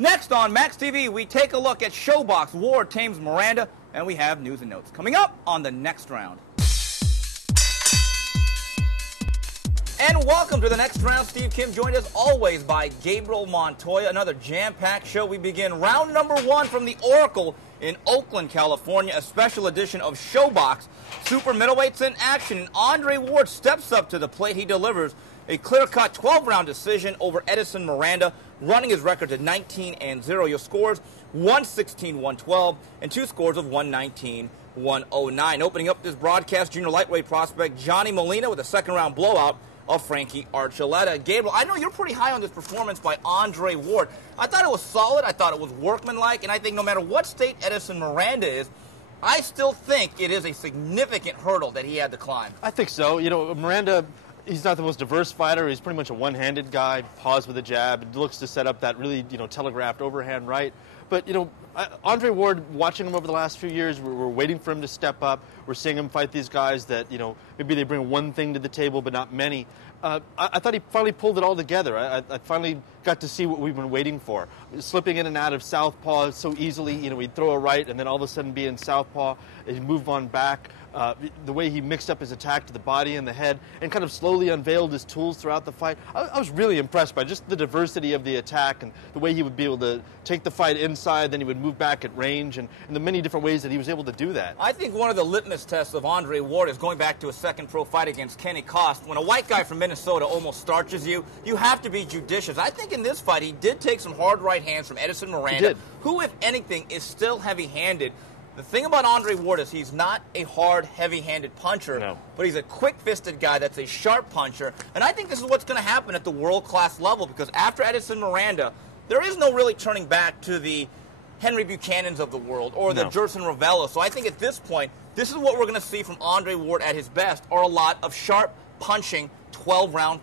Next on Max TV, we take a look at Showbox. Ward tames Miranda, and we have news and notes coming up on the next round. And welcome to the next round. Steve Kim joined as always by Gabriel Montoya. Another jam-packed show. We begin round number 1 from the Oracle in Oakland, California. A special edition of Showbox. Super middleweights in action. And Andre Ward steps up to the plate. He delivers a clear-cut 12-round decision over Edison Miranda, running his record to 19-0. Your scores, 116-112, and 2 scores of 119-109. Opening up this broadcast, junior lightweight prospect Johnny Molina with a second-round blowout of Frankie Archuleta. Gabriel, I know you're pretty high on this performance by Andre Ward. I thought it was solid. I thought it was workmanlike. And I think no matter what state Edison Miranda is, I still think it is a significant hurdle that he had to climb. I think so. You know, Miranda, he's not the most diverse fighter. He's pretty much a one-handed guy, paws with a jab, looks to set up that really, telegraphed overhand right. But, Andre Ward, watching him over the last few years, we're waiting for him to step up. We're seeing him fight these guys that, maybe they bring one thing to the table, but not many. I thought he finally pulled it all together. I finally got to see what we've been waiting for. Slipping in and out of southpaw so easily. He'd throw a right and then all of a sudden be in southpaw. He'd move on back. The way he mixed up his attack to the body and the head and kind of slowly unveiled his tools throughout the fight. I was really impressed by just the diversity of the attack and the way he would be able to take the fight inside, then he would move back at range, and the many different ways that he was able to do that. I think one of the litmus tests of Andre Ward is going back to a second pro fight against Kenny Kost. When a white guy from Minnesota almost starches you, you have to be judicious. I think in this fight he did take some hard right hands from Edison Miranda, who, if anything, is still heavy-handed. The thing about Andre Ward is he's not a hard, heavy-handed puncher, but he's a quick-fisted guy that's a sharp puncher. And I think this is what's going to happen at the world-class level, because after Edison Miranda, there is no really turning back to the Henry Buchanans of the world or the Jerson Ravello. So I think at this point, this is what we're going to see from Andre Ward at his best, are a lot of sharp punching 12-round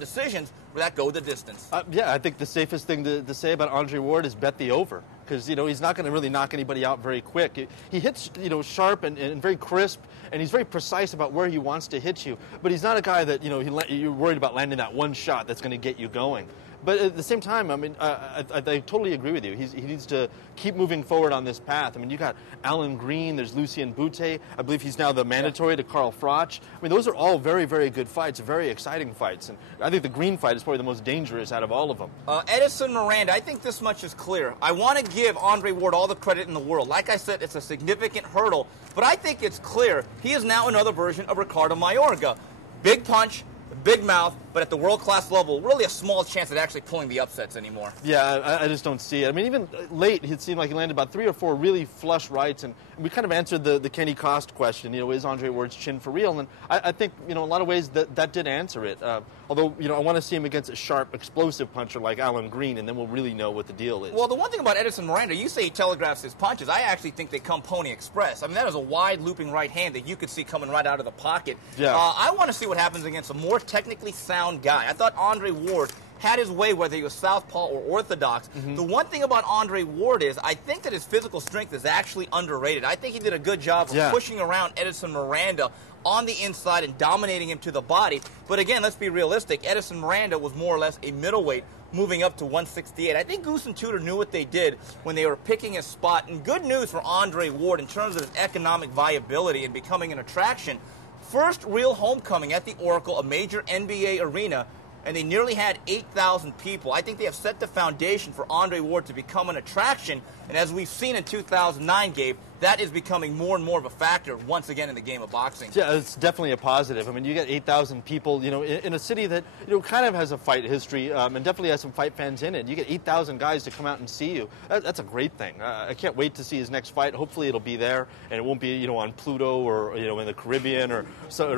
decisions where that go the distance. Yeah, I think the safest thing to say about Andre Ward is bet the over, because he's not going to really knock anybody out very quick. He hits sharp and very crisp, and he's very precise about where he wants to hit you. But he's not a guy that you're worried about landing that one shot that's going to get you going. But at the same time, I mean, I totally agree with you. He needs to keep moving forward on this path. I mean, you got Alan Green, there's Lucien Boutte. I believe he's now the mandatory to Carl Froch. I mean, those are all very, very good fights, very exciting fights. And I think the Green fight is probably the most dangerous out of all of them. Edison Miranda, I think this much is clear. I want to give Andre Ward all the credit in the world. Like I said, it's a significant hurdle. But I think it's clear he is now another version of Ricardo Mayorga. Big punch, big mouth, but at the world-class level, really a small chance at actually pulling the upsets anymore. Yeah, I just don't see it. I mean, even late, it seemed like he landed about 3 or 4 really flush rights, and we kind of answered the Kenny Kost question, is Andre Ward's chin for real? And I think, in a lot of ways, that did answer it. Although, I want to see him against a sharp, explosive puncher like Alan Green, and then we'll really know what the deal is. Well, the one thing about Edison Miranda, you say he telegraphs his punches. I actually think they come Pony Express. I mean, that is a wide looping right hand that you could see coming right out of the pocket. Yeah. I want to see what happens against a more technically sound guy. I thought Andre Ward had his way, whether he was southpaw or orthodox. The one thing about Andre Ward is I think that his physical strength is actually underrated. I think he did a good job of pushing around Edison Miranda on the inside and dominating him to the body. But again, let's be realistic. Edison Miranda was more or less a middleweight moving up to 168. I think Goose and Tudor knew what they did when they were picking his spot. And good news for Andre Ward in terms of his economic viability and becoming an attraction. First real homecoming at the Oracle, a major NBA arena, and they nearly had 8,000 people. I think they have set the foundation for Andre Ward to become an attraction, and as we've seen in 2009, Gabe, that is becoming more and more of a factor once again in the game of boxing. Yeah, it's definitely a positive. I mean, you get 8,000 people, in a city that, kind of has a fight history and definitely has some fight fans in it. You get 8,000 guys to come out and see you. That's a great thing. I can't wait to see his next fight. Hopefully it'll be there, and it won't be, on Pluto or, in the Caribbean or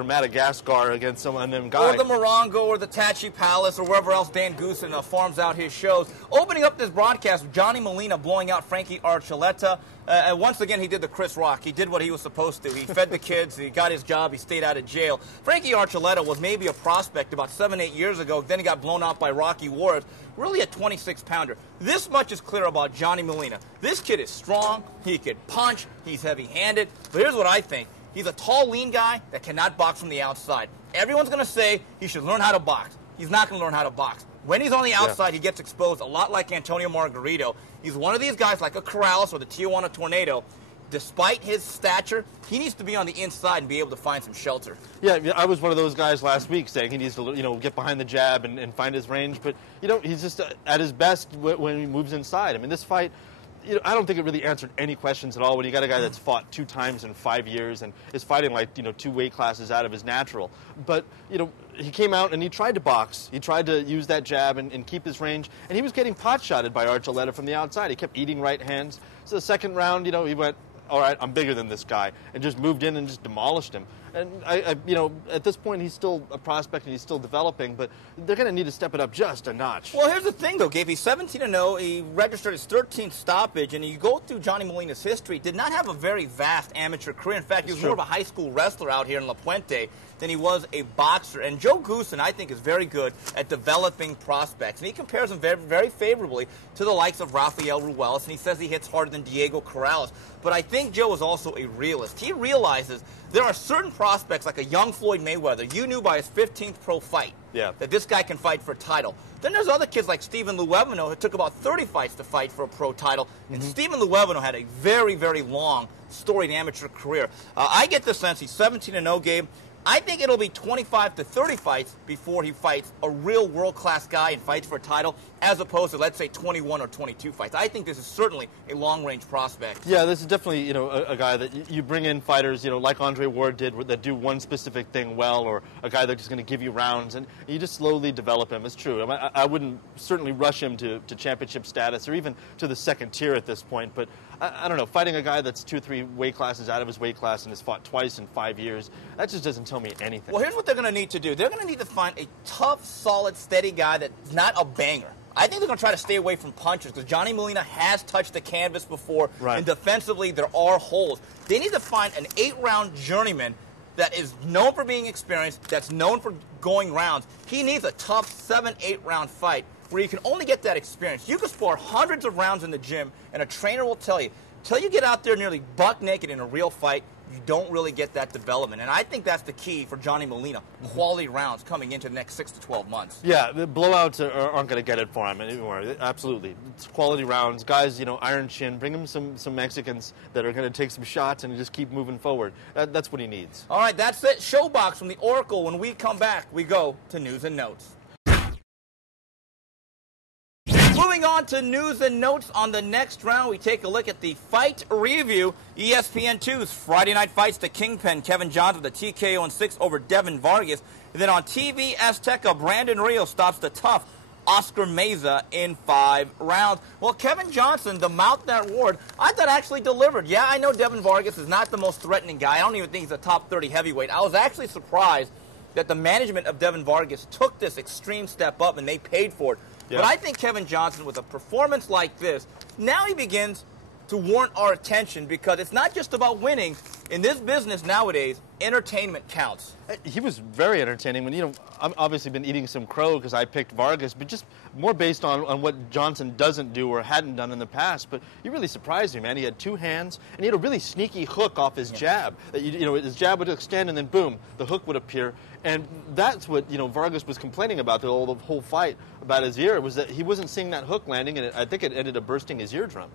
Madagascar against some unknown guy. Or the Morongo or the Tachi Palace or wherever else Dan Goosen farms out his shows. Opening up this broadcast, Johnny Molina blowing out Frankie Archuleta. Once again, he did the Chris Rock. He did what he was supposed to. He fed the kids. He got his job. He stayed out of jail. Frankie Archuleta was maybe a prospect about 7-8 years ago. Then he got blown out by Rocky Ward. Really a 26-pounder. This much is clear about Johnny Molina. This kid is strong. He could punch. He's heavy-handed. But here's what I think. He's a tall, lean guy that cannot box from the outside. Everyone's going to say he should learn how to box. he's not going to learn how to box. When he's on the outside, he gets exposed a lot like Antonio Margarito. He's one of these guys like a Corrales or the Tijuana Tornado. Despite his stature, he needs to be on the inside and be able to find some shelter. Yeah, I was one of those guys last week saying he needs to, get behind the jab and find his range. But, he's just at his best when he moves inside. I mean, this fight, I don't think it really answered any questions at all when you got a guy that's fought 2 times in 5 years and is fighting like, 2 weight classes out of his natural. But, he came out and he tried to box. He tried to use that jab and keep his range. And he was getting pot-shotted by Archuleta from the outside. He kept eating right hands. So the second round, he went, all right, I'm bigger than this guy, and just moved in and just demolished him. And, at this point, he's still a prospect and he's still developing, but they're going to need to step it up just a notch. Well, here's the thing, though, Gabe. He's 17-0. He registered his 13th stoppage, and you go through Johnny Molina's history, did not have a very vast amateur career. In fact, he was more of a high school wrestler out here in La Puente than he was a boxer. And Joe Goosen, I think, is very good at developing prospects. And he compares them very, very favorably to the likes of Rafael Ruelas, and he says he hits harder than Diego Corrales. But I think Joe is also a realist. He realizes there are certain prospects, like a young Floyd Mayweather, you knew by his 15th pro fight that this guy can fight for a title. Then there's other kids like Stephen Luevano who took about 30 fights to fight for a pro title. And Stephen Luevano had a very, very long, storied amateur career. I get the sense he's 17-0, Gabe. I think it'll be 25 to 30 fights before he fights a real world-class guy and fights for a title, as opposed to, let's say, 21 or 22 fights. I think this is certainly a long-range prospect. Yeah, this is definitely, a guy that you bring in fighters, like Andre Ward did, that do one specific thing well, or a guy that's going to give you rounds, and you just slowly develop him. It's true. I wouldn't certainly rush him to championship status or even to the second tier at this point, but I don't know, fighting a guy that's 2 or 3 weight classes out of his weight class and has fought twice in 5 years, that just doesn't tell me anything. Well, here's what they're going to need to do. They're going to need to find a tough, solid, steady guy that's not a banger. I think they're going to try to stay away from punches because Johnny Molina has touched the canvas before, and defensively there are holes. They need to find an 8-round journeyman that is known for being experienced, that's known for going rounds. He needs a tough 7-8 round fight where you can only get that experience. You can spar hundreds of rounds in the gym, and a trainer will tell you, till you get out there nearly buck naked in a real fight, you don't really get that development. And I think that's the key for Johnny Molina, quality rounds coming into the next 6 to 12 months. Yeah, the blowouts aren't going to get it for him anymore. Absolutely. It's quality rounds. Guys, iron chin, bring him some Mexicans that are going to take some shots and just keep moving forward. That's what he needs. All right, that's it. Showbox from the Oracle. When we come back, we go to News and Notes. Moving on to news and notes on the next round, we take a look at the fight review. ESPN2's Friday Night Fights, the Kingpin, Kevin Johnson, the TKO in 6 over Devin Vargas. And then on TV, Azteca, Brandon Rio stops the tough Oscar Meza in 5 rounds. Well, Kevin Johnson, the mouth that roared, I thought actually delivered. Yeah, I know Devin Vargas is not the most threatening guy. I don't even think he's a top 30 heavyweight. I was actually surprised that the management of Devin Vargas took this extreme step up and they paid for it. Yeah. But I think Kevin Johnson, with a performance like this, now he begins to warrant our attention because it's not just about winning. In this business nowadays, entertainment counts. He was very entertaining. I've obviously been eating some crow because I picked Vargas, but just more based on what Johnson doesn't do or hadn't done in the past. But he really surprised me, man. He had 2 hands, and he had a really sneaky hook off his jab. That his jab would extend, and then boom, the hook would appear. And that's what Vargas was complaining about the whole fight about his ear, was that he wasn't seeing that hook landing, and I think it ended up bursting his eardrum.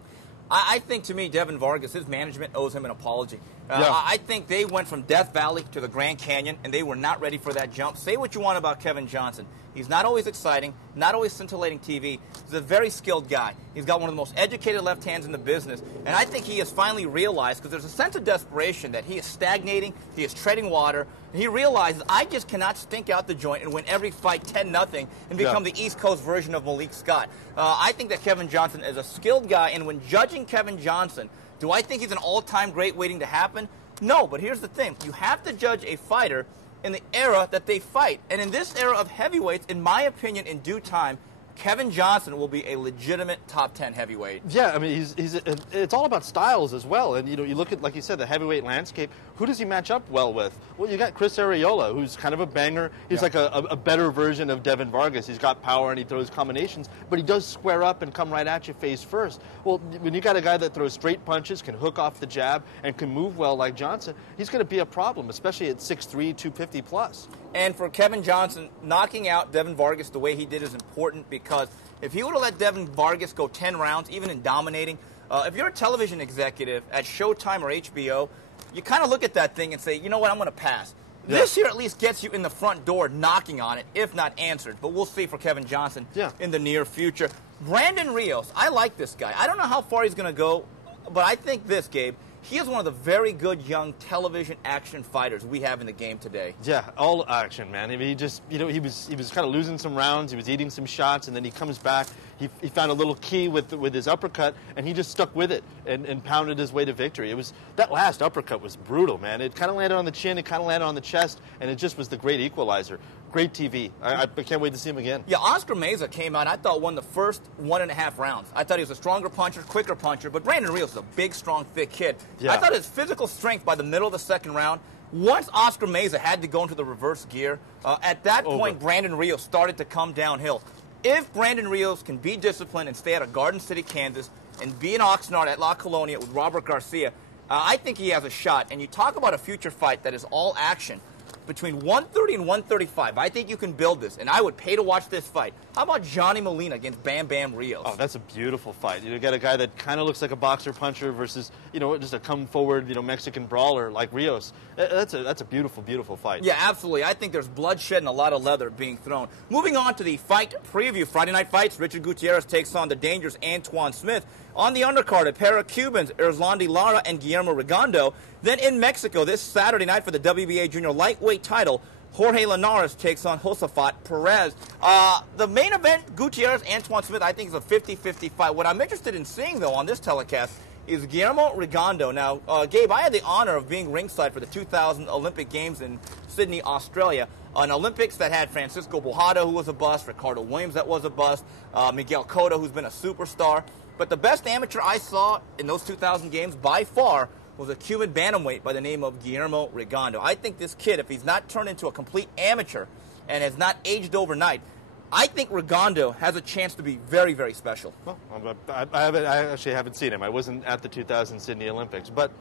I think, to me, Devin Vargas, his management owes him an apology. I think they went from Death Valley to the Grand Canyon, and they were not ready for that jump. Say what you want about Kevin Johnson. He's not always exciting, not always scintillating TV. He's a very skilled guy. He's got one of the most educated left hands in the business. And I think he has finally realized, because there's a sense of desperation, that he is stagnating, he is treading water, and he realizes, I just cannot stink out the joint and win every fight 10-0 and become the East Coast version of Malik Scott. I think that Kevin Johnson is a skilled guy, and when judging Kevin Johnson, do I think he's an all-time great waiting to happen? No, but here's the thing. You have to judge a fighter in the era that they fight. And in this era of heavyweights, in my opinion, in due time, Kevin Johnson will be a legitimate top 10 heavyweight. Yeah, I mean, it's all about styles as well. And, you look at, like you said, the heavyweight landscape. Who does he match up well with? Well, you got Chris Arreola, who's kind of a banger. He's like a better version of Devin Vargas. He's got power and he throws combinations, but he does square up and come right at you face first. Well, when you got a guy that throws straight punches, can hook off the jab, and can move well like Johnson, he's going to be a problem, especially at 6'3", 250 plus. And for Kevin Johnson, knocking out Devin Vargas the way he did is important because if he would have let Devin Vargas go 10 rounds, even in dominating, if you're a television executive at Showtime or HBO, you kind of look at that thing and say, you know what, I'm going to pass. Yeah. This here at least gets you in the front door knocking on it, if not answered. But we'll see for Kevin Johnson in the near future. Brandon Rios, I like this guy. I don't know how far he's going to go, but I think this, Gabe, he is one of the very good young television action fighters we have in the game today. Yeah, all action, man. I mean, he just, he was kind of losing some rounds, he was eating some shots, and then he comes back. He found a little key with his uppercut, and he just stuck with it and pounded his way to victory. That last uppercut was brutal, man. It kind of landed on the chin, it kind of landed on the chest, and it just was the great equalizer. Great TV. I can't wait to see him again. Yeah, Oscar Meza came out, I thought, won the first 1.5 rounds. I thought he was a stronger puncher, quicker puncher, but Brandon Rios is a big, strong, thick kid. Yeah. I thought his physical strength by the middle of the second round, once Oscar Meza had to go into the reverse gear, at that point, Brandon Rios started to come downhill. If Brandon Rios can be disciplined and stay out of Garden City, Kansas, and be in Oxnard at La Colonia with Robert Garcia, I think he has a shot. And you talk about a future fight that is all action. Between 130 and 135, I think you can build this, and I would pay to watch this fight. How about Johnny Molina against Bam Bam Rios? Oh, that's a beautiful fight. You got a guy that kind of looks like a boxer puncher versus, just a come-forward, Mexican brawler like Rios. That's a beautiful, beautiful fight. Yeah, absolutely. I think there's bloodshed and a lot of leather being thrown. Moving on to the fight preview, Friday Night Fights, Richard Gutierrez takes on the dangerous Antoine Smith. On the undercard, a pair of Cubans, Erzlandi Lara and Guillermo Rigondeaux. Then in Mexico, this Saturday night for the WBA junior lightweight title, Jorge Linares takes on Josafat Perez. The main event, Gutierrez, Antoine Smith, I think is a 50-50 fight. What I'm interested in seeing, though, on this telecast is Guillermo Rigondeaux. Now, Gabe, I had the honor of being ringside for the 2000 Olympic Games in Sydney, Australia. An Olympics that had Francisco Bojado, who was a bust, Ricardo Williams, that was a bust, Miguel Cotto, who's been a superstar. But the best amateur I saw in those 2000 games, by far, was a Cuban bantamweight by the name of Guillermo Rigondeaux. I think this kid, if he's not turned into a complete amateur and has not aged overnight, I think Rigondeaux has a chance to be very, very special. Well, I actually haven't seen him. I wasn't at the 2000 Sydney Olympics, but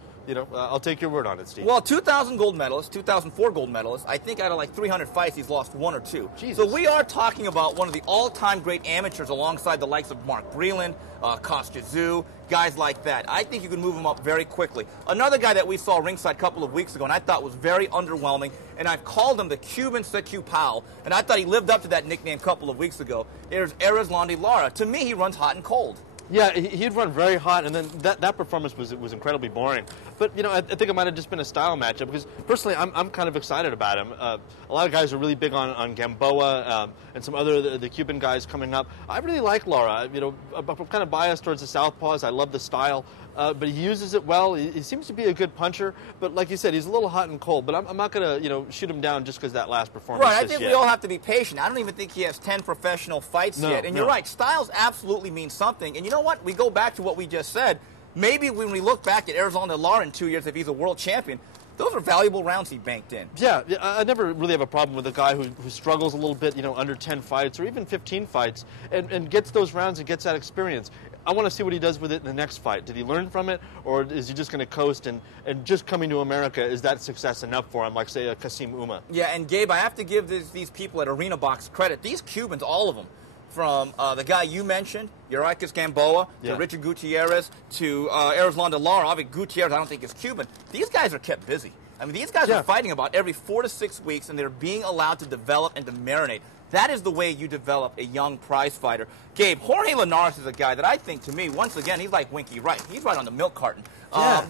I'll take your word on it, Steve. Well, 2000 gold medalist, 2004 gold medalist. I think out of like 300 fights, he's lost 1 or 2. Jesus. So we are talking about one of the all-time great amateurs alongside the likes of Mark Breland, Kostya Tszyu, guys like that. I think you can move him up very quickly. Another guy that we saw ringside a couple of weeks ago and I thought was very underwhelming, and I've called him the Cuban Sekou Powell, and I thought he lived up to that nickname a couple of weeks ago. There's Erzlandi Lara. To me, he runs hot and cold. Yeah, he'd run very hot, and then that performance was incredibly boring. But I think it might have just been a style matchup because personally, I'm kind of excited about him. A lot of guys are really big on Gamboa and some other the Cuban guys coming up. I really like Lara. I'm kind of biased towards the southpaws. I love the style, but he uses it well. He seems to be a good puncher. But like you said, he's a little hot and cold. But I'm not going to shoot him down just because that last performance. Right. I think we all have to be patient. I don't even think he has 10 professional fights yet. And you're right. Styles absolutely mean something. And you know what? We go back to what we just said. Maybe when we look back at Erzlandi Lara in 2 years, if he's a world champion, those are valuable rounds he banked in. Yeah, I never really have a problem with a guy who struggles a little bit, under 10 fights or even 15 fights and gets those rounds and gets that experience. I want to see what he does with it in the next fight. Did he learn from it, or is he just going to coast and just coming to America, is that success enough for him, like, say, a Kasim Uma? Yeah, and Gabe, I have to give these people at Arena Box credit. These Cubans, all of them, from the guy you mentioned, Yurikis Gamboa, to Richard Gutierrez, to Erzlandi Lara. Obviously, Gutierrez, I don't think is Cuban. These guys are kept busy. I mean, these guys are fighting about every 4 to 6 weeks, and they're being allowed to develop and to marinate. That is the way you develop a young prize fighter. Gabe, Jorge Linares is a guy that I think, to me, once again, he's like Winky Wright. He's right on the milk carton.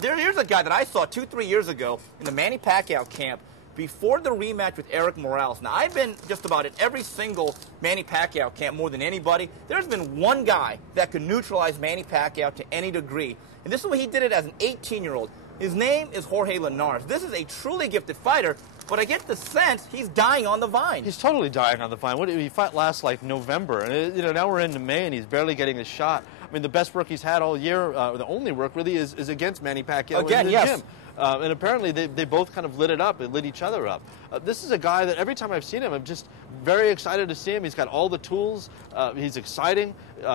Here's a guy that I saw 2-3 years ago in the Manny Pacquiao camp before the rematch with Eric Morales. Now, I've been just about at every single Manny Pacquiao camp more than anybody. There's been one guy that could neutralize Manny Pacquiao to any degree, and this is what he did it as an 18-year-old. His name is Jorge Linares. This is a truly gifted fighter, but I get the sense he's dying on the vine. He's totally dying on the vine. He fought last, November, and now we're into May, and he's barely getting a shot. I mean, the best work he's had all year, the only work really, is against Manny Pacquiao in the gym. And apparently they both kind of lit it up and lit each other up. This is a guy that every time I've seen him, I'm just very excited to see him. He's got all the tools. He's exciting.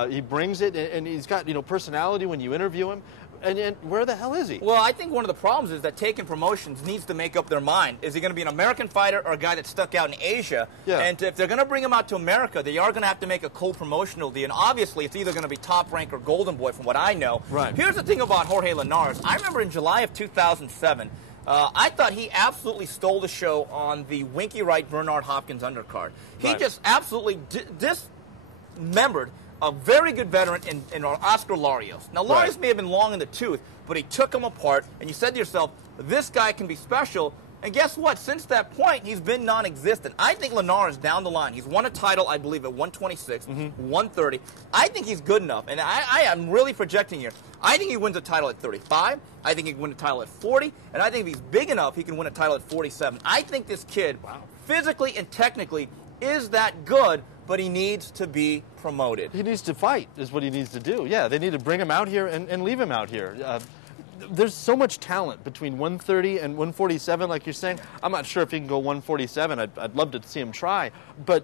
He brings it, and he's got personality when you interview him. and where the hell is he? Well, I think one of the problems is that Taken Promotions needs to make up their mind. Is he going to be an American fighter or a guy that stuck out in Asia? Yeah. And if they're going to bring him out to America, they are going to have to make a co-promotional deal. And obviously, it's either going to be Top Rank or Golden Boy, from what I know. Right. Here's the thing about Jorge Linares. I remember in July of 2007, I thought he absolutely stole the show on the Winky Wright Bernard Hopkins undercard. He just absolutely dismembered a very good veteran in Oscar Larios. Now, Larios may have been long in the tooth, but he took him apart, and you said to yourself, this guy can be special. And guess what? Since that point, he's been non-existent. I think Linares down the line, he's won a title, I believe, at 126, 130. I think he's good enough, and I am really projecting here. I think he wins a title at 35. I think he can win a title at 40. And I think if he's big enough, he can win a title at 47. I think this kid, physically and technically, is that good, but he needs to be promoted. He needs to fight, is what he needs to do. Yeah, they need to bring him out here and leave him out here. There's so much talent between 130 and 147, like you're saying. I'm not sure if he can go 147. I'd love to see him try, but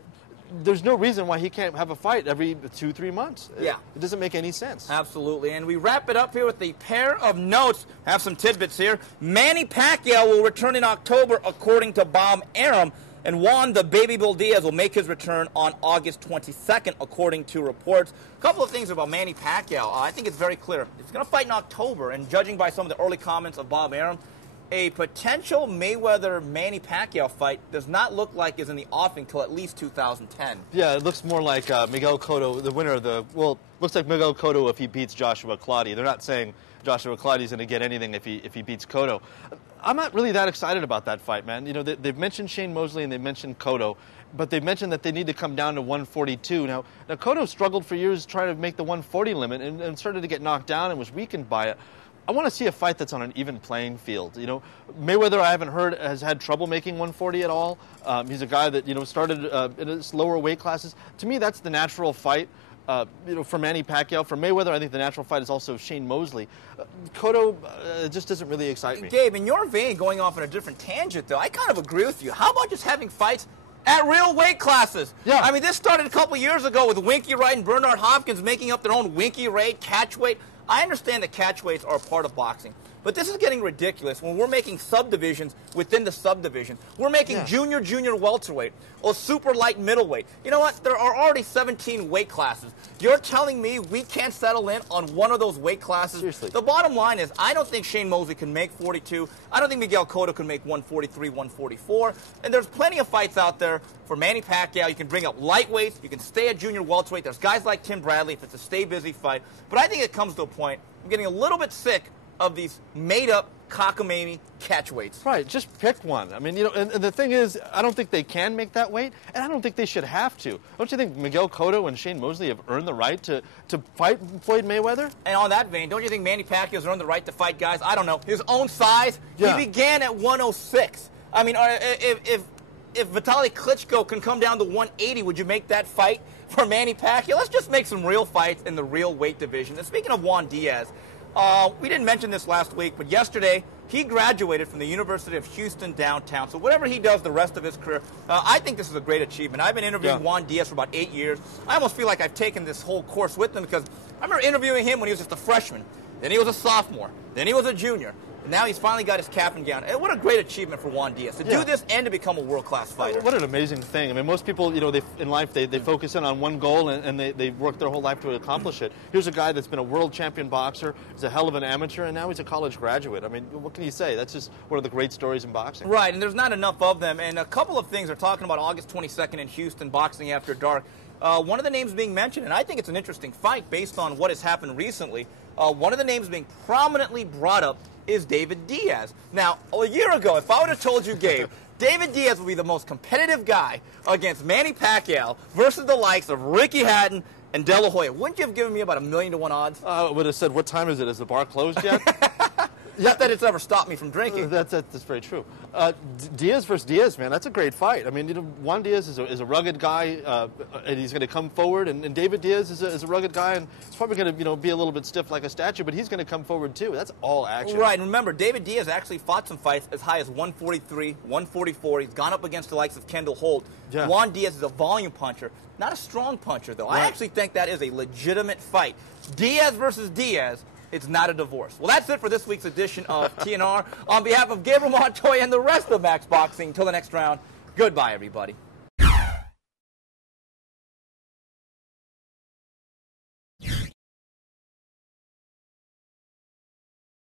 there's no reason why he can't have a fight every 2-3 months. Yeah. It doesn't make any sense. Absolutely. And we wrap it up here with the pair of notes. Have some tidbits here. Manny Pacquiao will return in October, according to Bob Arum. And Juan the Baby Bull Diaz will make his return on August 22nd, according to reports. A couple of things about Manny Pacquiao. I think it's very clear. He's going to fight in October, and judging by some of the early comments of Bob Arum, a potential Mayweather-Manny Pacquiao fight does not look like is in the offing until at least 2010. Yeah, it looks more like Miguel Cotto, the winner of the, well, looks like Miguel Cotto if he beats Joshua Clottey. They're not saying Joshua Clottey's going to get anything if he beats Cotto. I'm not really that excited about that fight, man. You know, they've mentioned Shane Mosley and they've mentioned Cotto, but they've mentioned that they need to come down to 142. Now Cotto struggled for years trying to make the 140 limit and started to get knocked down and was weakened by it. I want to see a fight that's on an even playing field. You know, Mayweather, I haven't heard, has had trouble making 140 at all. He's a guy that, you know, started in his lower weight classes. To me, that's the natural fight. You know, for Manny Pacquiao. For Mayweather, I think the natural fight is also Shane Mosley. Cotto just doesn't really excite me. Gabe, in your vein, going off on a different tangent, though, I kind of agree with you. How about just having fights at real weight classes? Yeah. I mean, this started a couple years ago with Winky Wright and Bernard Hopkins making up their own Winky Wright catch weight. I understand that catch weights are a part of boxing, but this is getting ridiculous when we're making subdivisions within the subdivision. We're making junior welterweight or super light middleweight. You know what? There are already 17 weight classes. You're telling me we can't settle in on one of those weight classes? Seriously. The bottom line is I don't think Shane Mosley can make 42. I don't think Miguel Cotto can make 143, 144. And there's plenty of fights out there for Manny Pacquiao. You can bring up lightweights. You can stay at junior welterweight. There's guys like Tim Bradley if it's a stay busy fight. But I think it comes to a point, I'm getting a little bit sick of these made-up cockamamie catch weights. Right, just pick one. I mean, you know, and the thing is, I don't think they can make that weight, and I don't think they should have to. Don't you think Miguel Cotto and Shane Mosley have earned the right to fight Floyd Mayweather? And on that vein, don't you think Manny Pacquiao's earned the right to fight guys, I don't know, his own size? Yeah. He began at 106. I mean, if Vitaly Klitschko can come down to 180, would you make that fight for Manny Pacquiao? Let's just make some real fights in the real weight division. And speaking of Juan Diaz, we didn't mention this last week, but yesterday he graduated from the University of Houston downtown. So whatever he does the rest of his career, I think this is a great achievement. I've been interviewing Juan Diaz for about 8 years. I almost feel like I've taken this whole course with him because I remember interviewing him when he was just a freshman. Then he was a sophomore. Then he was a junior. And now he's finally got his cap and gown. And what a great achievement for Juan Diaz to do this and to become a world-class fighter. What an amazing thing. I mean, most people, you know, in life, they focus in on one goal and they work their whole life to accomplish it. Here's a guy that's been a world champion boxer, he's a hell of an amateur, and now he's a college graduate. I mean, what can you say? That's just one of the great stories in boxing. Right, and there's not enough of them. And a couple of things are talking about August 22nd in Houston, Boxing After Dark. One of the names being mentioned, and I think it's an interesting fight based on what has happened recently, one of the names being prominently brought up is David Diaz. Now, a year ago, if I would have told you, Gabe, David Diaz would be the most competitive guy against Manny Pacquiao versus the likes of Ricky Hatton and De La Hoya, wouldn't you have given me about 1,000,000 to 1 odds? I would have said, what time is it? Is the bar closed yet? Not that it's ever stopped me from drinking. That's very true. Diaz versus Diaz, man, that's a great fight. I mean, you know, Juan Diaz is a rugged guy, and he's going to come forward, and David Diaz is a rugged guy, and he's probably going to, you know, be a little bit stiff like a statue, but he's going to come forward too. That's all action. Right, and remember, David Diaz actually fought some fights as high as 143, 144. He's gone up against the likes of Kendall Holt. Yeah. Juan Diaz is a volume puncher, not a strong puncher, though. Right. I actually think that is a legitimate fight. Diaz versus Diaz, It's not a divorce. Well, that's it for this week's edition of TNR. On behalf of Gabriel Montoya and the rest of Max Boxing, till the next round, goodbye, everybody.